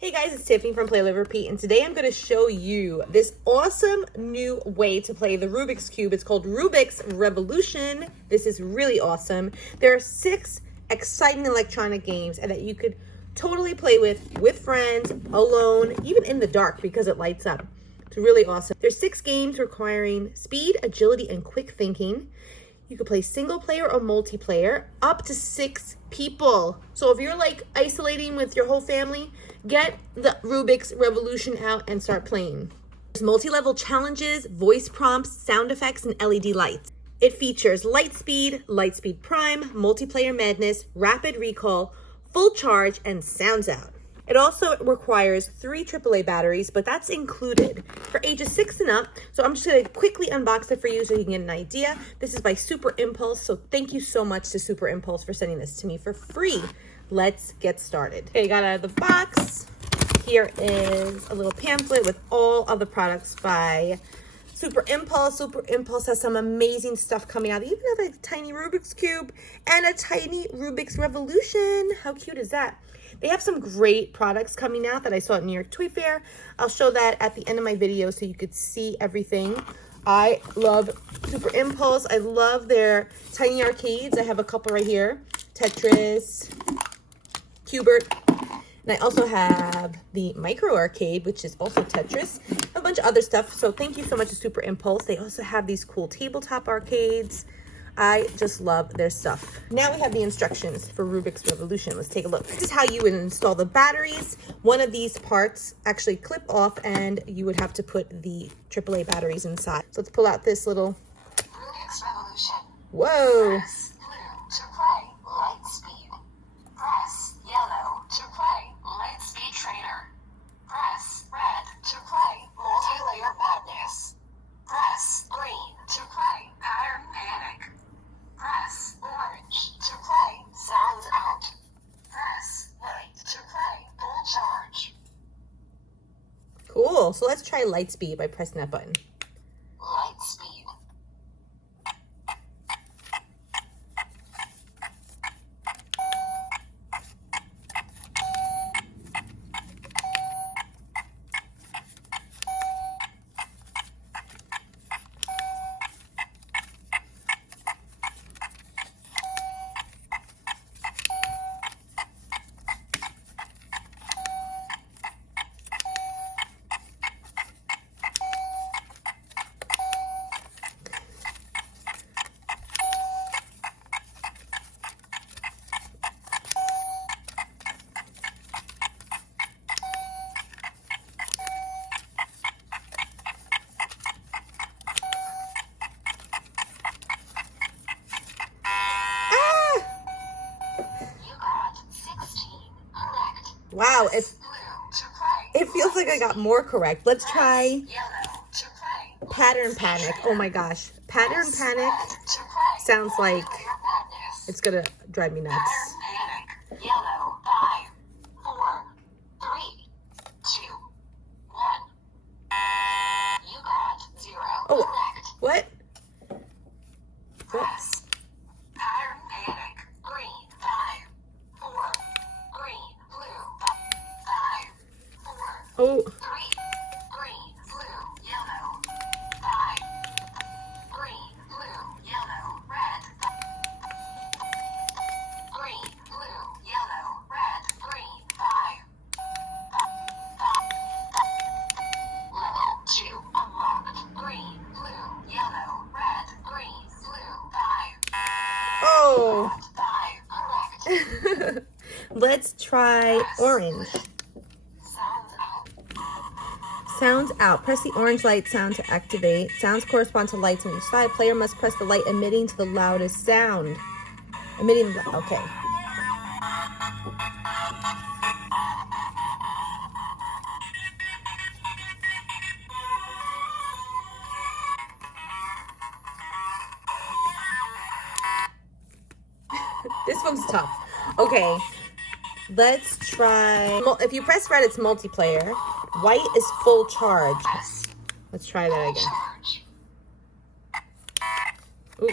Hey guys, it's Tiffany from Play Live Repeat, and today I'm going to show you this awesome new way to play the Rubik's Cube. It's called Rubik's Revolution. This is really awesome. There are 6 exciting electronic games that you could totally play with friends, alone, even in the dark because it lights up. It's really awesome. There's 6 games requiring speed, agility, and quick thinking. You can play single player or multiplayer, up to 6 people. So if you're like isolating with your whole family, get the Rubik's Revolution out and start playing. There's multi-level challenges, voice prompts, sound effects, and LED lights. It features Lightspeed Prime, Multiplayer Madness, Rapid Recall, Full Charge, and Sounds Out. It also requires 3 AAA batteries, but that's included for ages 6 and up. So I'm just going to quickly unbox it for you so you can get an idea. This is by Super Impulse, so thank you so much to Super Impulse for sending this to me for free. Let's get started. Okay, got out of the box. Here is a little pamphlet with all of the products by Super Impulse. Super Impulse has some amazing stuff coming out. They even have a tiny Rubik's Cube and a tiny Rubik's Revolution. How cute is that? They have some great products coming out that I saw at New York Toy Fair. I'll show that at the end of my video so you could see everything. I love Super Impulse. I love their tiny arcades. I have a couple right here. Tetris, Cubert. And I also have the micro arcade, which is also Tetris. A bunch of other stuff. So thank you so much to Super Impulse. They also have these cool tabletop arcades. I just love their stuff. Now we have the instructions for Rubik's Revolution. Let's take a look. This is how you would install the batteries. One of these parts actually clip off and you would have to put the AAA batteries inside. So let's pull out this little... Rubik's Revolution. Whoa! Press blue to play Lightspeed. Press yellow to play Lightspeed Trainer. Press red to play Multi-Layer Madness. Press green to play Pattern Panic. Press orange to play Sounds Out. Press white to play Full Charge. Cool. So let's try Lightspeed by pressing that button. Lightspeed. Wow, it feels like I got more correct. Let's try Pattern Panic. Oh my gosh. Pattern Panic sounds like it's gonna drive me nuts. Yellow, 5, 4, 3, 2, 1. You got 0. Oh, Correct. what? Press Pattern Panic. Green, 5, 4, green, blue, 5, 4, Oh, 3, green, blue, yellow, 5, green, blue, yellow, red, green, blue, yellow, red, green, 5. Level 2 unlocked. Green, blue, yellow, red, green, blue, 5. oh. 5, correct. Let's try orange. Sounds out. Sounds out. Press the orange light sound to activate. Sounds correspond to lights on each side. Player must press the light emitting to the loudest sound. Okay. This one's tough. Okay. Let's try... If you press red, it's multiplayer. White is full charge. Let's try that again. Charge. Ooh.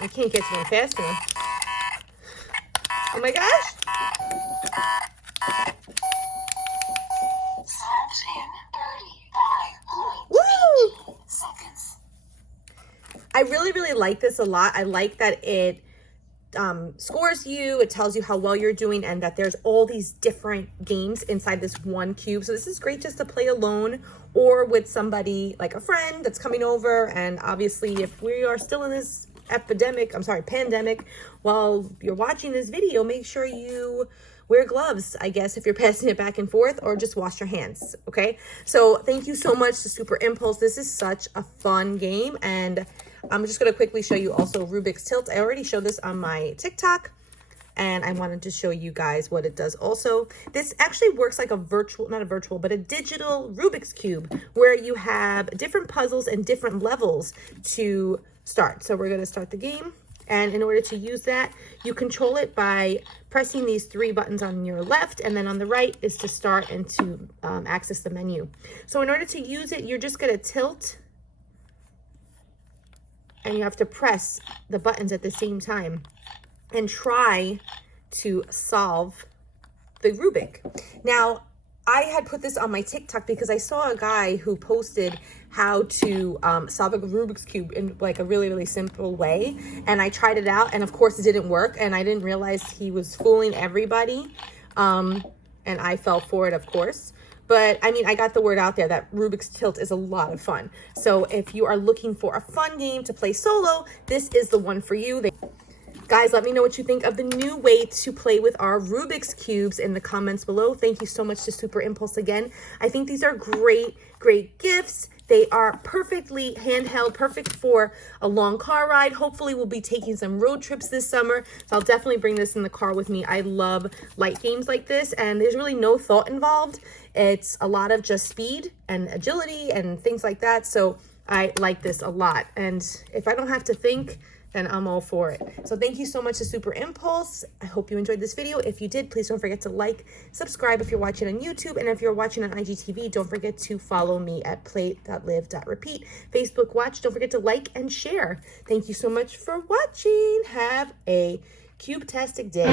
I can't get to them fast enough. Oh my gosh. Solved in 35.18 seconds. I really, really like this a lot. I like that it scores you, it tells you how well you're doing, and that there's all these different games inside this one cube. So this is great just to play alone or with somebody like a friend that's coming over. And obviously if we are still in this pandemic, while you're watching this video, make sure you wear gloves, I guess, if you're passing it back and forth, or just wash your hands, okay? So thank you so much to Super Impulse. This is such a fun game, and I'm just going to quickly show you also Rubik's Tilt. I already showed this on my TikTok, and I wanted to show you guys what it does also. This actually works like a but a digital Rubik's Cube, where you have different puzzles and different levels to start. So we're going to start the game. And in order to use that, you control it by pressing these 3 buttons on your left, and then on the right is to start and to access the menu. So in order to use it, you're just going to tilt, and you have to press the buttons at the same time and try to solve the Rubik. Now, I had put this on my TikTok because I saw a guy who posted how to solve a Rubik's Cube in like a really, really simple way. And I tried it out, and of course it didn't work. And I didn't realize he was fooling everybody. And I fell for it, of course. But I mean, I got the word out there that Rubik's Tilt is a lot of fun. So if you are looking for a fun game to play solo, this is the one for you. Guys, let me know what you think of the new way to play with our Rubik's Cubes in the comments below. Thank you so much to Super Impulse again. I think these are great, great gifts. They are perfectly handheld, perfect for a long car ride. Hopefully we'll be taking some road trips this summer, so I'll definitely bring this in the car with me. I love light games like this, and there's really no thought involved. It's a lot of just speed and agility and things like that, so I like this a lot. And if I don't have to think, then I'm all for it. So thank you so much to Super Impulse. I hope you enjoyed this video. If you did, please don't forget to like, subscribe if you're watching on YouTube, and if you're watching on IGTV, don't forget to follow me at play.live.repeat. Facebook watch, don't forget to like and share. Thank you so much for watching. Have a cube-tastic day.